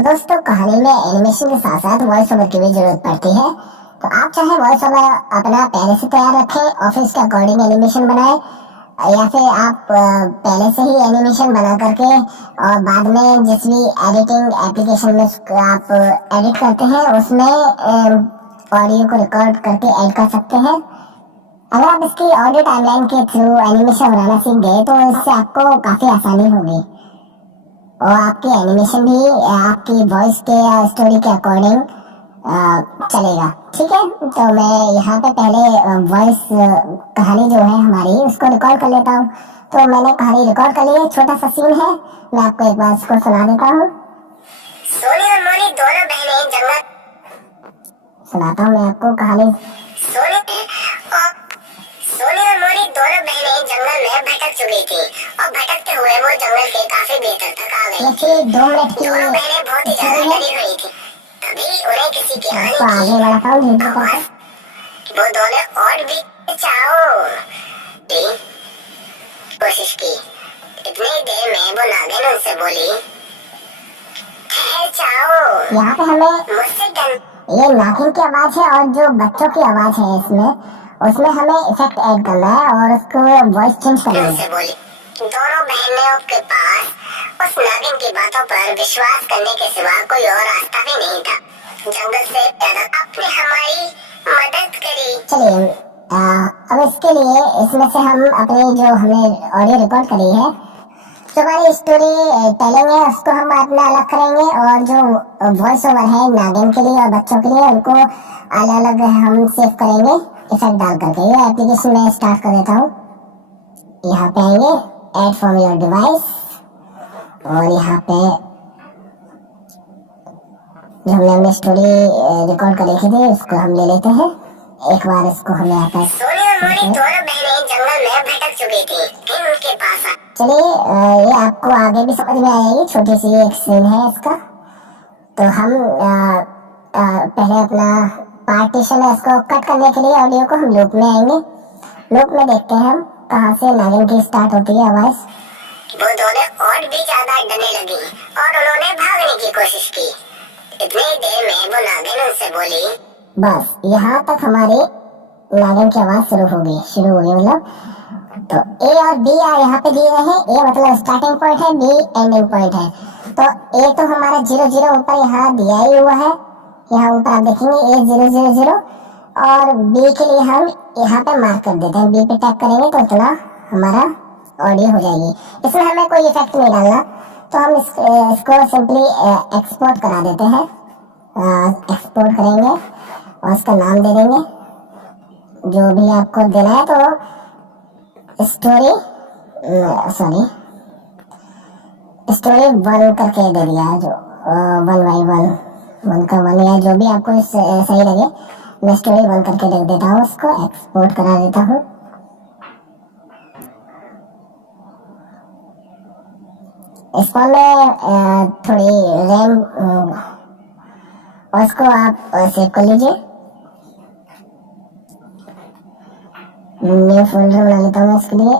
तो दोस्तों कहानी में एनिमेशन के साथ साथ वॉइस ओवर की भी जरूरत पड़ती है। तो आप चाहे वॉइस ओवर अपना पहले से तैयार रखें और फिर उसके अकॉर्डिंग एनिमेशन बनाए, या फिर आप पहले से ही एनिमेशन बना करके और बाद में जिस भी एडिटिंग एप्लीकेशन में आप एडिट करते हैं उसमें ऑडियो को रिकॉर्ड करके ऐड कर सकते हैं। अगर आप इसकी ऑडियो टाइमलाइन के थ्रू एनिमेशन बनाना सीख गए तो इससे आपको काफ़ी आसानी होगी और आपकी एनिमेशन भी आपकी वॉइस के या स्टोरी के अकॉर्डिंग चलेगा। ठीक है, तो मैं यहाँ पे पहले वॉइस कहानी जो है हमारी उसको रिकॉर्ड कर लेता हूँ। तो मैंने कहानी रिकॉर्ड कर ली है, छोटा सा सीन है, मैं आपको एक बार इसको सुना देता हूँ। सोनी और मोनी दोनों बहनें जंगल सुनाता हूँ मैं आपको कहानी। सोनी और मोनी दोनों बहनें जंगल में भटक चुकी थी और भटकते हुए वो जंगल के काफी भीतर तक आ गई। देखिए 2 मिनट की दोनों बहनें बहुत ही ज्यादा डरी हुई थी। तभी उन्हें किसी की आगे बढ़ाता हूँ वो दोनों और भी चाओ की कोशिश की। इतनी देर में वो नागिन उनसे बोली, चाओ यहाँ पे हमें मुझसे डर। ये नागिन की आवाज है और जो बच्चों की आवाज है उसमें हमें इफेक्ट ऐड करना है और उसको वॉइस चेंज करना है। बोली दोनों बहनों के पास उस नागिन की बातों पर विश्वास करने के सिवा कोई और रास्ता भी नहीं था। जंगल से आपने हमारी मदद करी। चलिए अब इसके लिए इसमें से हम अपनी जो हमने ऑडियो रिकॉर्ड करी है, जो हमारी स्टोरी टेलिंग है उसको हम अपना अलग करेंगे और जो वॉइस ओवर है नागिन के लिए और बच्चों के लिए उनको अलग अलग हम सेव करेंगे इफेक्ट डाल करके। ये एप्लीकेशन में स्टार्ट कर देता हूँ। यहाँ पे आएंगे ऐड फ्रॉम योर डिवाइस और यहाँ पे जो हमने अपनी स्टोरी रिकॉर्ड कर रखी थी उसको हम ले लेते हैं। एक बार इसको हम यहाँ पर सोनी और मोनी दोनों बहनें जंगल में भटक चुकी थी फिर उनके पास चलिए ये आपको आगे भी समझ में आएगी। छोटी सी एक सीन है इसका। तो हम पहले अपना पार्टीशन है इसको कट करने के लिए ऑडियो को हम लूप में आएंगे। लूप में देखते हैं हम कहाँ से नागिन की स्टार्ट होती है आवाज। वो दोनों और भी ज्यादा डरने लगी और उन्होंने भागने की कोशिश की। इतनी देर में वो नागिन उनसे बोली, बस यहाँ तक हमारी नागिन की आवाज शुरू होगी मतलब। तो ए और बी यहाँ पे दिए गए हैं। ए मतलब स्टार्टिंग पॉइंट है, बी एंडिंग पॉइंट है। तो ए तो हमारा 0 ऊपर यहाँ दिया ही हुआ है, यहाँ ऊपर आप देखेंगे ए 0 और बी के लिए हम यहाँ पे मार्क कर देते हैं। बी पे टैप करेंगे तो इतना हमारा ऑडियो हो जाएगी। इसमें हमें कोई इफेक्ट नहीं डालना, तो हम इसको सिंपली एक्सपोर्ट करा देते हैं। एक्सपोर्ट करेंगे और उसका नाम दे देंगे जो भी आपको देना है। तो स्टोरी 1 करके दे दिया, जो 1 का 1 या जो भी आपको सही लगे। मैं स्टोरी 1 करके लिख देता हूँ, उसको एक्सपोर्ट करा देता हूँ। इस फोन में थोड़ी रैम और इसको आप सेव कर लीजिए। न्यू फोल्डर बना लेता हूँ इसके लिए,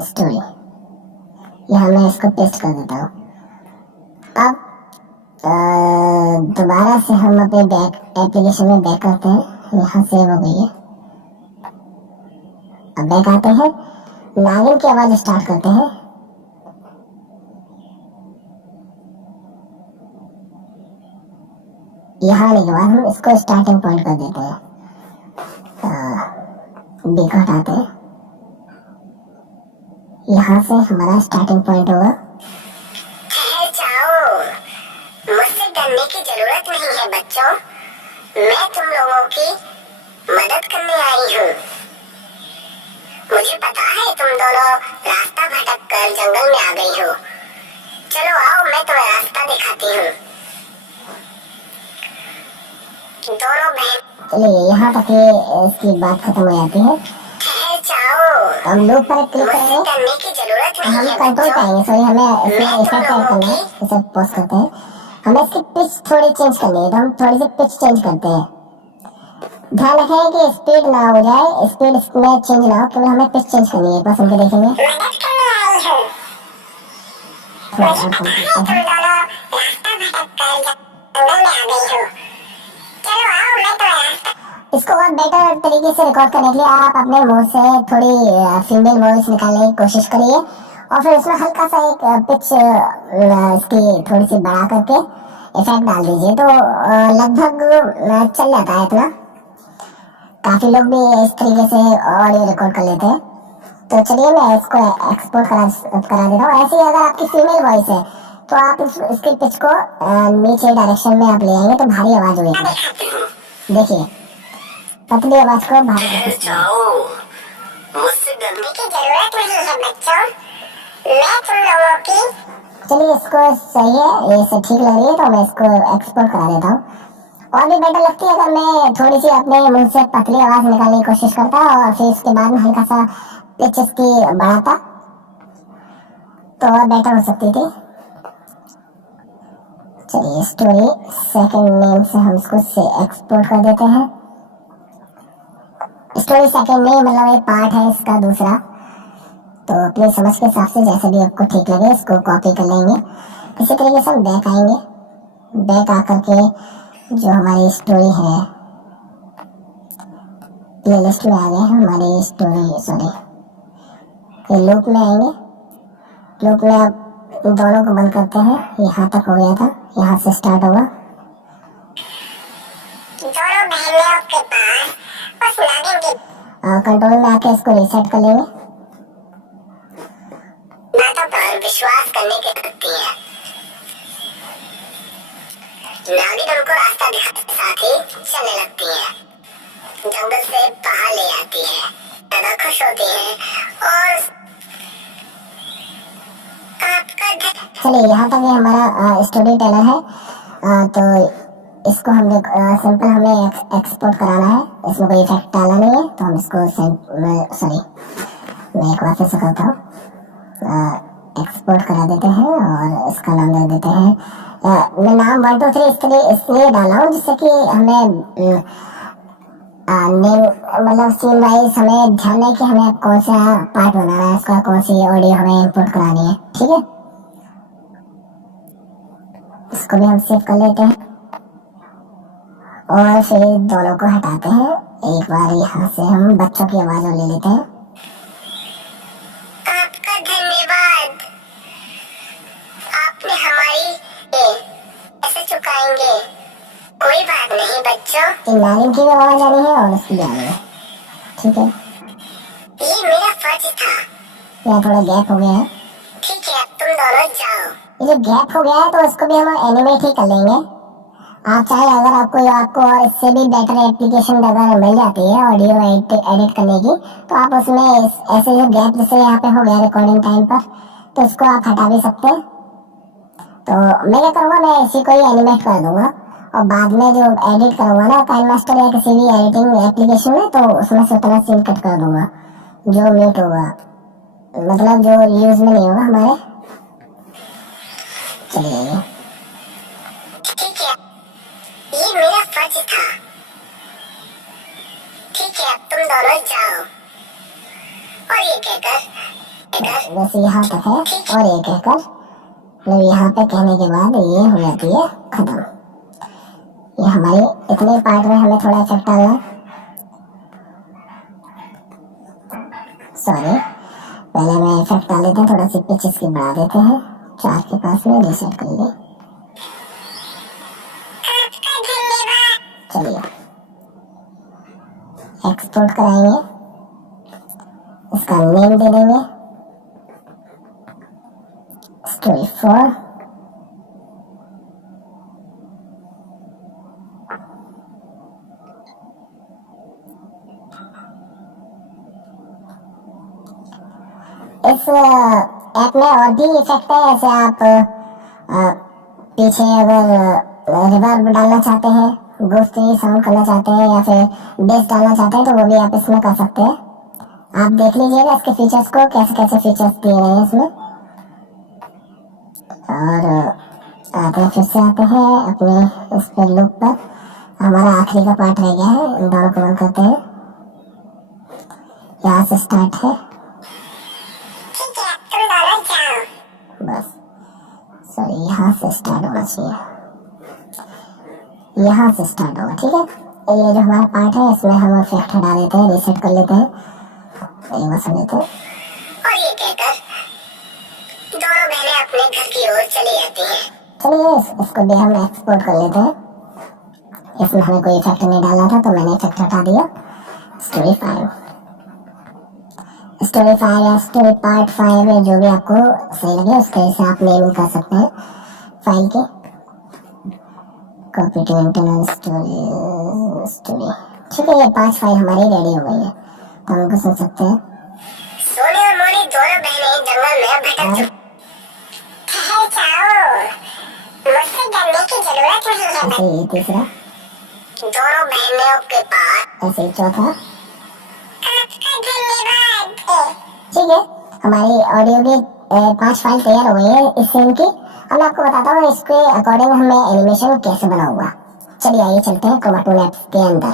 स्टोरी यहाँ मैं इसको पेस्ट कर देता हूँ। अब दोबारा से हम अपने बैक एप्लीकेशन में बैक करते हैं। यहाँ सेव हो गई है। अब बैक आते हैं, नागिन की आवाज स्टार्ट करते हैं। यहाँ आने के बाद हम इसको स्टार्टिंग पॉइंट कर देते हैं। बी को हटाते हैं, यहाँ से हमारा स्टार्टिंग पॉइंट होगा। मुझसे डरने की जरूरत नहीं है बच्चों, मैं तुम लोगों की मदद करने आई हूँ। मुझे पता है तुम दोनों रास्ता भटक कर जंगल में आ गई हो। चलो आओ मैं तुम्हें रास्ता दिखाती हूँ। दोनों बहन चलिए यहाँ तक इसकी बात खत्म हो जाती है। हम लूप पर क्लिक करेंगे, करने की जरूरत नहीं हम है कंट्रोल पाएंगे। सॉरी, हमें इसमें इफेक्ट ऐड करना है। इसे पॉज करते हैं। हमें इसकी पिच थोड़ी चेंज करनी है, तो हम थोड़ी सी पिच चेंज करते हैं। ध्यान रखें कि स्पीड ना हो जाए, स्पीड इसमें चेंज ना हो, क्योंकि हमें पिच चेंज करनी है। बस उनके देखेंगे थोड़ा मुझे और पता कम है करते तुम हैं। दोनों रास्ता भटक कर जंगल में आ गई हो। चलो आओ, मैं तुम्हें रास्ता। इसको और बेटर तरीके से रिकॉर्ड करने के लिए आप अपने मुंह से थोड़ी फीमेल वॉइस निकालने की कोशिश करिए और फिर उसमें हल्का सा एक पिच इसकी थोड़ी सी बढ़ा करके इफेक्ट डाल दीजिए, तो लगभग चल जाता है इतना। काफी लोग भी इस तरीके से ऑडियो रिकॉर्ड कर लेते हैं। तो चलिए मैं इसको एक्सपोर्ट करा देता हूँ। ऐसे ही अगर आपकी फीमेल वॉइस है तो आप इसके पिच को नीचे डायरेक्शन में आप ले आएंगे तो भारी आवाज होगी। दिखाती हूँ। देखिए पतली आवाज को भारी कर ठहर सकते हैं। जाओ, मुझसे डरने की जरूरत नहीं है बच्चों, मैं तुम लोगों की। चलिए इसको सही है, ये ठीक लग रही है तो मैं इसको एक्सपोर्ट करा देता हूँ। और भी बेटर लगती है अगर मैं थोड़ी सी अपने मुंह से पतली आवाज निकालने की कोशिश करता और फिर इसके बाद में हल्का सा पिच इसकी बढ़ाता तो और बेटर हो सकती थी। चलिए स्टोरी सेकंड नेम से हम इसको एक्सपोर्ट कर देते हैं। स्टोरी सेकंड नेम मतलब ये पार्ट है इसका दूसरा, तो अपनी समझ के हिसाब से जैसे भी आपको ठीक लगे इसको कॉपी कर लेंगे। इसी तरीके से हम बैक आएंगे। बैक आकर के जो हमारी स्टोरी है प्लेलिस्ट में आ गए हैं हमारी स्टोरी, सॉरी ये लूप में आएंगे। लूप में आप दोनों को बंद करते हैं, यहाँ तक हो गया था, यहाँ से स्टार्ट होगा। दोनों बहनों के पास उस नागिन की कंट्रोल में आके इसको रीसेट कर लेंगे। बातों पर विश्वास करने की लगती है। नागिन उनको रास्ता दिखाते साथ ही चलने लगती है, जंगल से बाहर ले आती है, ज्यादा खुश होती है और आपका घर। चलिए यहाँ तक ये हमारा स्टोरी टेलर है। तो इसको हमने सिंपल हमें एक्सपोर्ट कराना है, इसमें कोई इफेक्ट डालना नहीं है तो हम इसको सॉरी मैं एक बार फिर से करता हूँ। एक्सपोर्ट करा देते हैं और इसका नाम दे देते हैं, मैं नाम 1 2 3 इसलिए डाला हूँ जिससे कि हमें नेम मतलब सीन वाइज हमें ध्यान है कि हमें कौन सा पार्ट बनाना है, इसका कौन सी ऑडियो हमें इनपुट करानी है। ठीक है, इसको भी हम सेव कर लेते हैं और फिर दोनों को हटाते हैं। एक बार यहाँ से हम बच्चों की आवाज और ले लेते हैं। आपका धन्यवाद, आपने हमारी पैसे चुकाएंगे। कोई बात नहीं बच्चों, इन नागिन की भी आवाज आ रही है और उसकी भी आ रही है। ठीक है, ये मेरा फर्ज था। यहाँ थोड़ा गैप हो गया है। ठीक है, अब तुम दोनों जाओ। ये जो गैप हो गया है तो इसको भी हम एनिमेट ही कर लेंगे। आप चाहे अगर आपको और इससे भी बेटर एप्लीकेशन अगर मिल जाती है ऑडियो एडिट करने की तो आप उसमें ऐसे जो गैप जैसे यहाँ पे हो गया रिकॉर्डिंग टाइम पर तो इसको आप हटा भी सकते हैं। तो मैं क्या करूँगा, मैं इसी को ही एनिमेट कर दूंगा और बाद में जो एडिट करूँगा ना काइन मास्टर या किसी भी एडिटिंग एप्लीकेशन में तो उसमें से उतना सीन कट कर दूंगा जो म्यूट होगा, मतलब जो यूज में नहीं होगा हमारे। चलिए ठीक है, ये मेरा फर्ज था। ठीक है, अब तुम दोनों जाओ। और ये कहकर वैसे यहाँ तक है और ये कहकर मतलब यहाँ पे कहने के बाद ये हो जाती है खत्म। ये हमारी इतने पार्ट में हमें थोड़ा इफेक्ट डालना है। सॉरी, पहले मैं इफेक्ट डाल देते हैं, थोड़ा सी पिच इसकी बढ़ा देते हैं 4 के पास में रीसेट कर ले। आपका धन्यवाद। चलिए एक्सपोर्ट कराएंगे, इसका नेम दे देंगे स्टोरी 4। इस ऐप में और भी इफेक्ट है, ऐसे आप पीछे अगर रिवर्ब डालना चाहते हैं, घुसती साउंड करना चाहते हैं या फिर बेस डालना चाहते हैं तो वो भी आप इसमें कर सकते हैं। आप देख लीजिएगा इसके फीचर्स को, कैसे कैसे फीचर्स दिए गए हैं इसमें। और आगे फिर से आते हैं अपने इस पर लूप पर। हमारा आखिरी का पार्ट रह गया है, इन दोनों को बंद करते हैं। यहाँ से स्टार्ट है ठीक है, तुम दोनों जाओ। बस। सॉरी, यहाँ से स्टार्ट होना चाहिए, यहाँ से स्टार्ट होगा। ठीक है, ये जो हमारा पार्ट है इसमें हम इफेक्ट हटा देते हैं, रीसेट कर लेते हैं, ये बस लेते हैं। और ये कहकर दोनों बहनें अपने घर की ओर चली जाती हैं। चलिए इसको भी हम एक्सपोर्ट कर लेते हैं। इसमें हमें कोई इफेक्ट नहीं डालना था तो मैंने इफेक्ट हटा दिया। स्टोरी 5 या स्टोरी पार्ट 5 है, जो भी आपको सही लगे उस तरह से आप नेम कर सकते हैं फाइल के। Copy to internal story. ठीक है, ये 5 फाइल हमारी रेडी हो गई है, तो हम उनको सुन सकते हैं। सोनी और मोनी दोनों बहनें जंगल में भटक चुकी। ठहर जाओ, मुझसे डरने की जरूरत नहीं है। ऐसे ही तीसरा, दोनों बहनों के पास ऐसे ही चौथा। आपका धन्यवाद। ठीक है, हमारी ऑडियो की 5 फाइल तैयार हो गई है इस सीन की। अब मैं आपको बताता हूँ इसके अकॉर्डिंग हमें एनिमेशन कैसे बना होगा। चलिए आइए चलते हैं क्रोमा टूल ऐप के अंदर।